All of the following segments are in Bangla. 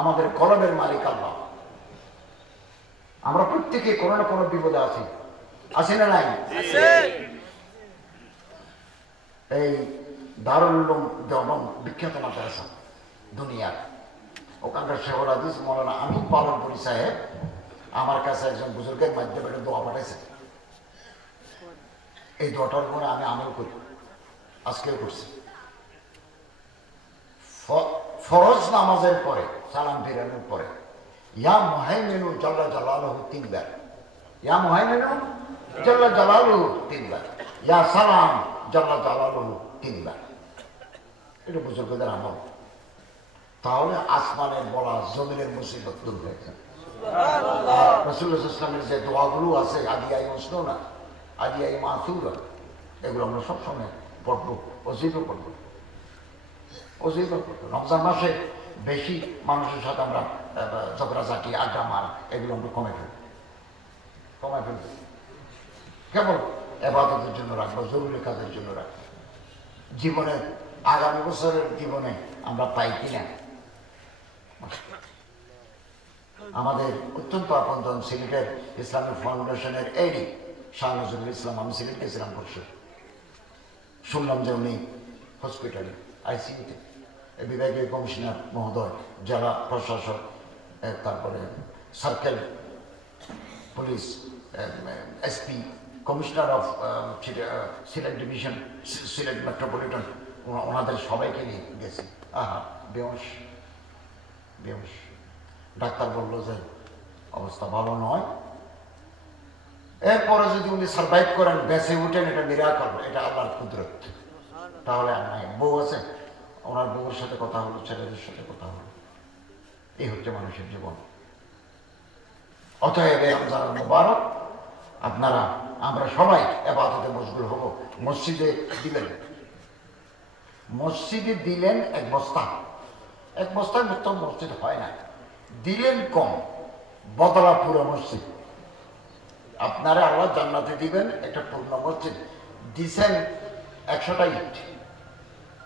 আমাদের কলমের মালিক আল্লাহ। আমরা প্রত্যেকে কোনো না কোনো বিপদে আছি, আছি না নাই? এই দারুল উলুম দেওবন্দ বিখ্যাত মাদ্রাসা দুনিয়ার, ওখানকার শেখুল হাদিস মৌলানা আমিন পালনপুরি সাহেব আমার কাছে একজন বুজুর্গের মাধ্যমে একটা দোয়া পাঠাইছে। এই দোয়াটার উপরে আমি আমল করি, আজকেও করছি। ফরজ নামাজের পরে সালাম ফিরানোর পরে ইয়া মুহাইমিনু জাল্লা জালালুহু 3 বার, ইয়া মুহাইমিনু জাল্লা জালালুহু 3 বার, ইয়া সালাম জাল্লা জালালুহু 3 বার। এটা বুজুর্গদের আমল। তাহলে আসমানের বলা জমিনের মুসিবত দূর হয়ে যায়। রাসূলুল্লাহ সাল্লাল্লাহু আলাইহি ওয়াসাল্লামের যে দোয়াগুলো আছে, আদিয়াই মাসনুনা, আদিয়াই মাসুরা, এগুলো আমরা সবসময় পড়বো, ওজিফা পড়বো, ওজিফা পড়বো। রমজান মাসে বেশি মানুষের সাথে আমরা ঝগড়াঝাটি, আড্ডা মার, এগুলো আমরা কমে ফেলবো। কেবল ইবাদতের জন্য রাখবো, জরুরি কাজের জন্য রাখবো। জীবনে আগামী বছরের জীবনে আমরা পাই কিনা। আমাদের অত্যন্ত আপনজন সিলেটের ইসলামিক ফাউন্ডেশনের এডি শাহ নজরুল ইসলাম, আমি সিলেট গেছিলাম পরশু, শুনলাম যে উনি হসপিটালে আইসিইউতে। বিভাগীয় কমিশনার মহোদয়, জেলা প্রশাসক, তারপরে circle police, SP, commissioner of Sylhet division, Sylhet metropolitan, ওনাদের সবাইকে নিয়ে গেছি। আহা, বেহস। ডাক্তার বললো যে অবস্থা ভালো নয়, এরপরে যদি উনি সার্ভাইভ করেন, বেঁচে উঠেন, এটা মিরাকল, এটা আল্লাহর কুদরত। তাহলে আর নাই। বউ আছে, ওনার বউর সাথে কথা হলো, ছেলেদের সাথে কথা হলো। এই হচ্ছে মানুষের জীবন। অতএব রমজান মুবারক আপনারা আমরা সবাই ইবাদতে মশগুল হব। মসজিদে দিলেন এক বস্তার মতো মসজিদ হয় না, দিলেন কম, বদলা পুরো মসজিদ। আপনারা আল্লাহ জান্নাতে দিবেন একটা পূর্ণ মসজিদ, দিছেন 100টা ইট,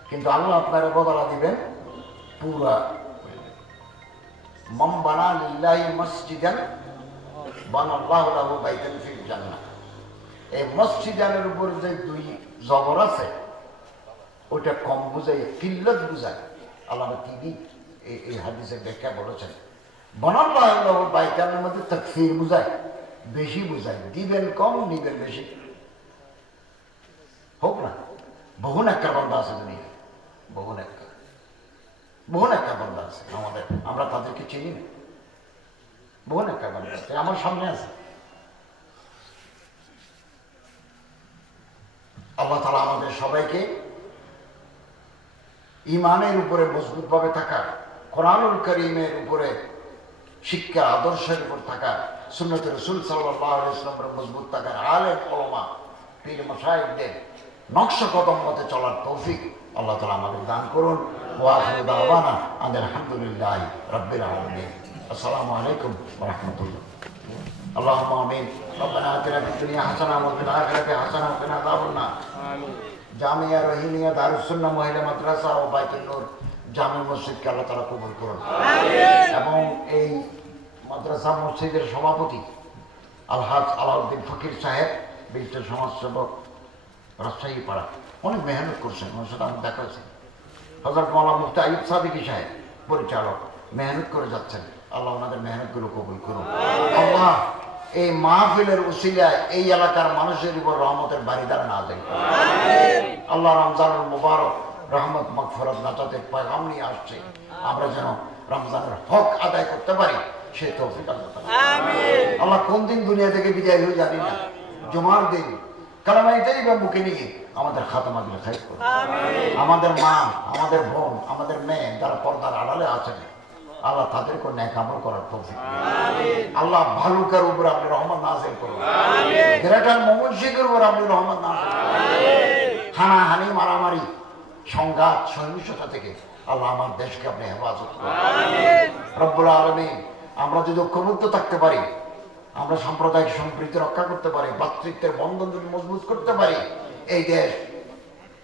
কিন্তু আল্লাহ আপনারা বদলা দিবেন পুরা। মান বানা লিল্লাহি মসজিদান বানাল্লাহু লাহু বাইতান ফিল জান্নাহ। এই মসজিদের উপর যে 2 জবর আছে, ওটা কম বুঝায়, কিল্লত বুঝায়। আল্লাহ তিনি এই হাদিসের ব্যাখ্যা বলেছেন, বানাল্লাহু লাহু বাইতানের মধ্যে তাকফীর বুঝায়, বেশি বুঝায়। দিবেন কম, নিবেন বেশি, হোক না। বহু একটা বান্দা আছে দুনিয়া, বহু একটা বান্দা আছে আমাদের, আমরা তাদেরকে চিনি না। বহু একটা বান্দা আছে, আমার সামনে আছে। আল্লাহ তাআলা আমাদের সবাইকে ঈমানের উপরে মজবুত ভাবে থাকা, কোরআনুল কারীমের উপরে শিক্ষা আদর্শের উপর থাকা, সুন্নতে রাসূল সাল্লাল্লাহু আলাইহি ওয়াসাল্লামের মজবুত থাকার, আলেম ওলামা পীর মাশায়েখদের নকশা কদম মতে চলার তৌফিক আল্লাহ তাআলা আমাদের দান করুন। ওয়া আখিরু দাওয়ানা আলহামদুলিল্লাহি রাব্বিল আলামিন। আসসালামু আলাইকুম ওয়া রাহমাতুল্লাহ। আল্লাহুম্মা আমিন। রব্বানা আতিনা ফিদ দুনিয়া হাসানাহ ওয়া ফিল আখিরাতি হাসানাহ ওয়া কিনা আযাবান নার। আমিন। জামিয়া রহিমিয়া দারুস সুন্নাহ মহিলা মাদ্রাসা ও বাইতুন নূর জামে মসজিদকে আল্লাহ তাআলা কবুল করুন। আমিন। এবং এই মাদ্রাসা মসজিদের সভাপতি আলহাজ আলাউদ্দিন ফকির সাহেব, বিশিষ্ট সমাজসেবক, রাজশাহী পাড়া, অনেক মেহনত করছেন, ওনার সাথে আমি দেখা হয়েছে। হযরত মাওলানা মুফতি আইয়ুব সাদিকী সাহেব পরিচালক, মেহনত করে যাচ্ছেন। আল্লাহ ওনাদের মেহনতগুলো কবুল করুন। আল্লাহ এই মাহফিলের উসিলায় এই এলাকার মানুষের উপর রহমতের বারিদার নাযিল করুন। আমিন। আল্লাহ রমজানুল মুবারক রহমত, মাগফিরাত, নাজাতের পয়গাম নিয়ে আসছে, আমরা যেন রমজানের হক আদায় করতে পারি, সেই তৌফিক আল্লাহ তাআলা। আমিন। আল্লাহ কোন দিন দুনিয়া থেকে বিদায় হয়ে জানি না, জুমার দিন কালেমা তাইয়্যিবা মুখে নিয়ে আমাদের খাতমা দিলে খাইর করুন। আমিন। আমাদের মা, আমাদের বোন, আমাদের মেয়ে যারা পর্দার আড়ালে আছেন, আল্লাহ তাদেরকে নেক আমল করার তৌফিক দিন। আমিন। আল্লাহ ভালুকার উপর আপনি রহমত নাযিল করুন। আমিন। গ্রেটার ময়মনসিংহের উপর আপনি রহমত নাযিল করুন। আমিন। হানাহানি, মারামারি, সংঘাত, সহিংসতা থেকে আল্লাহ আমার দেশকে আপনি হেফাজত করুন। আমিন। রব্বুল আলামিন, আমরা যদি ঐক্যবদ্ধ থাকতে পারি, আমরা সাম্প্রদায়িক সম্প্রীতি রক্ষা করতে পারি, ভ্রাতৃত্বের বন্ধন যদি মজবুত করতে পারি, এই দেশ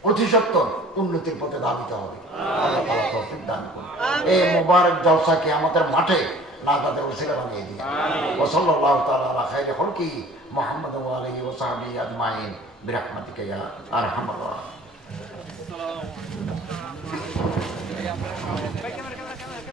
অতি সত্বর উন্নতির পথে ধাবিত হবে। আল্লাহ তাআলা তৌফিক দান করুন। এই মুবারক জলসাকে আমাদের মাঠে না তাদের ওসিলা বানিয়ে দিন। ওয়া সাল্লাল্লাহু তাআলা আলা খায়রি খালকি মুহাম্মাদ ওয়া আলিহি ওয়া সাহবিহি আজমাইন বিরহমাতিকা ইয়া আরহামার রাহিমিন।